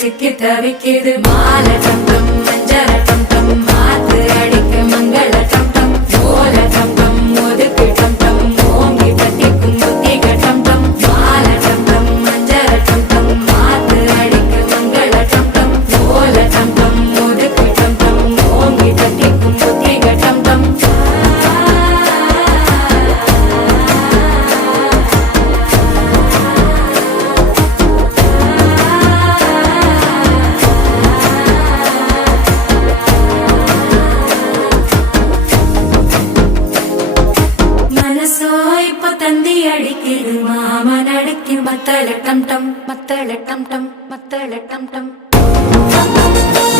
சிக்கி தவிக்குது மாலை டம் டம் மஞ்சள டம் டம் மாத்து அடிக்க மங்கள டம் டம் ஓல டம் டம் ஒதுக்கு டம் டம் ஓங்கி தட்டிக்கும் புத்திக டம் டம் மாலை டம் டம் மஞ்சள டம் டம் மாத்து அடிக்க மங்கள டம் டம் ஓல டம் டம் ஒதுக்கு டம் டம் ஓங்கி தட்டிக்கும் புத்திக டம் டம் தந்தி அடிக்குது மாமன் அடிக்கு மத்தள டம் டம் மத்தள டம் டம் மத்தள டம் டம்